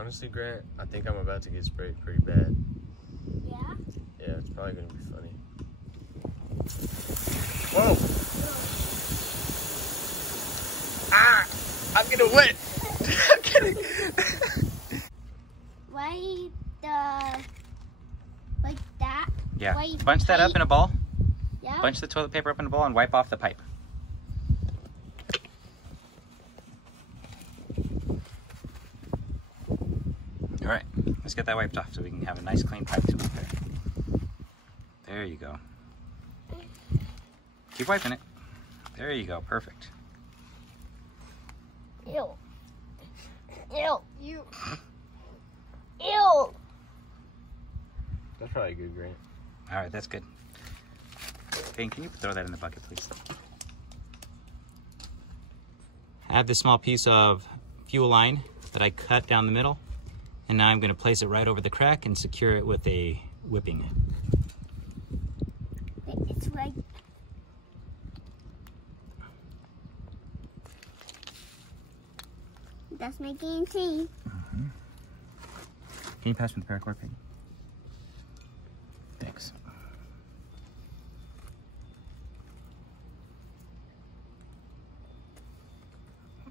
Honestly, Grant, I think I'm about to get sprayed pretty bad. Yeah? Yeah, it's probably gonna be funny. Whoa! Ah! I'm getting wet! I'm kidding! Why like that? Yeah. Why Bunch that up in a ball. Yeah? Bunch the toilet paper up in a ball and wipe off the pipe. All right, let's get that wiped off so we can have a nice clean pipe to up there. There you go. Keep wiping it. There you go, perfect. Ew. Ew. Ew. Ew. That's probably good, Grant. All right, that's good. Payne, can you throw that in the bucket, please? I have this small piece of fuel line that I cut down the middle, and now I'm going to place it right over the crack and secure it with a whipping. It's right. That's making tea. Can you pass me the paracord, Payne? Thanks.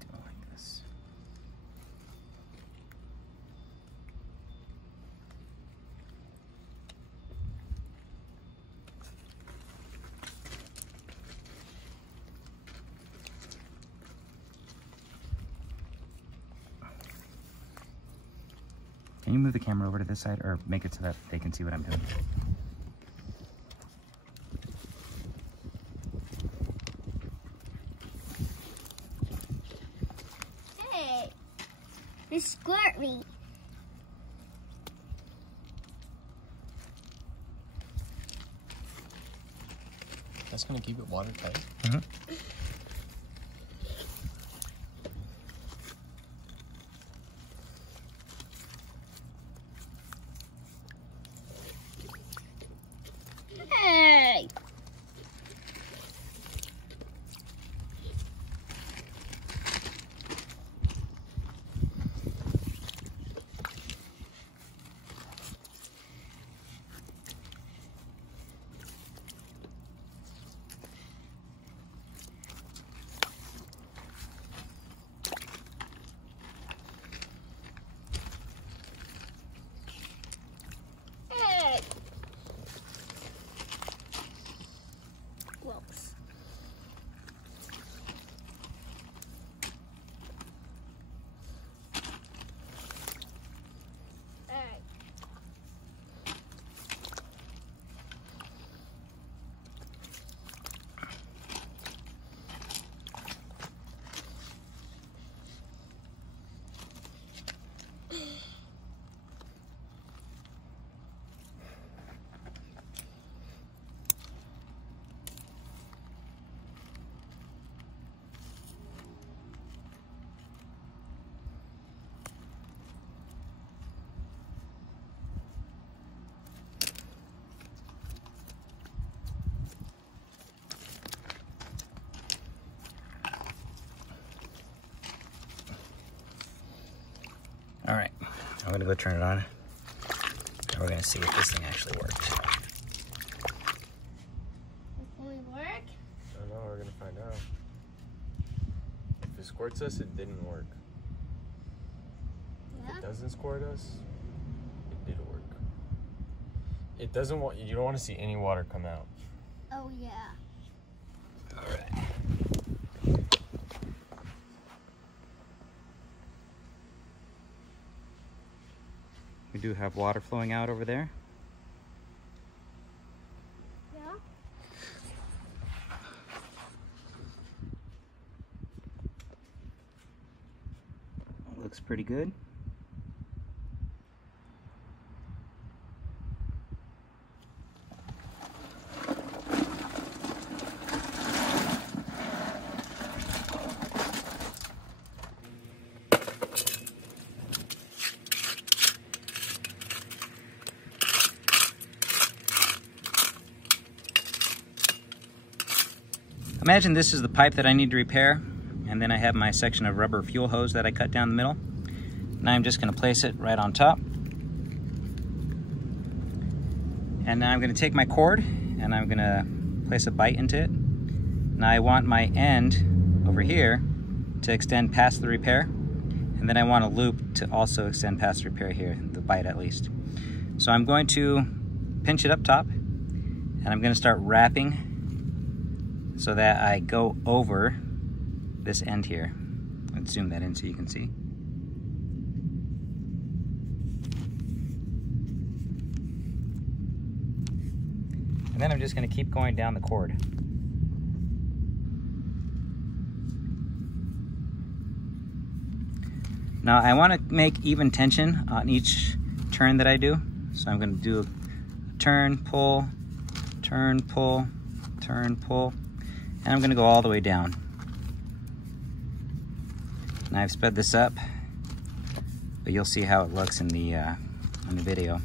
Do it like this. Can you move the camera over to this side or make it so that they can see what I'm doing? Hey, you squirt me. That's gonna keep it watertight. Mm-hmm. Hey. Hey. Gross. Alright. All right, I'm gonna go turn it on, and we're gonna see if this thing actually works. Will it work? I don't know, we're gonna find out. If it squirts us, it didn't work. If Yeah. it doesn't squirt us, it did work. It doesn't want, you don't want to see any water come out. Oh yeah. All right. We do have water flowing out over there. Yeah. Looks pretty good. Imagine this is the pipe that I need to repair, and then I have my section of rubber fuel hose that I cut down the middle. Now I'm just going to place it right on top. And now I'm going to take my cord and I'm going to place a bite into it. Now I want my end over here to extend past the repair. And then I want a loop to also extend past the repair here, the bite at least. So I'm going to pinch it up top and I'm going to start wrapping so that I go over this end here. Let's zoom that in so you can see. And then I'm just going to keep going down the cord. Now I want to make even tension on each turn that I do. So I'm going to do a turn, pull, turn, pull, turn, pull, and I'm going to go all the way down. Now I've sped this up, but you'll see how it looks in the video.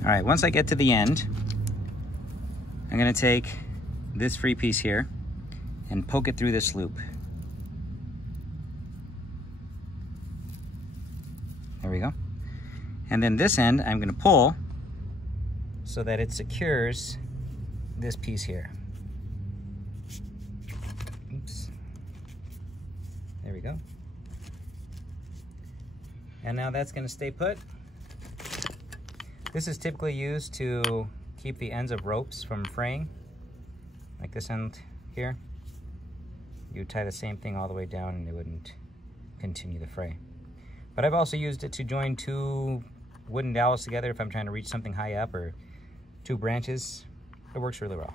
All right, once I get to the end, I'm going to take this free piece here and poke it through this loop. There we go. And then this end, I'm going to pull so that it secures this piece here. Oops. There we go. And now that's going to stay put. This is typically used to keep the ends of ropes from fraying, like this end here. You would tie the same thing all the way down and it wouldn't continue the fray. But I've also used it to join two wooden dowels together if I'm trying to reach something high up, or two branches. It works really well.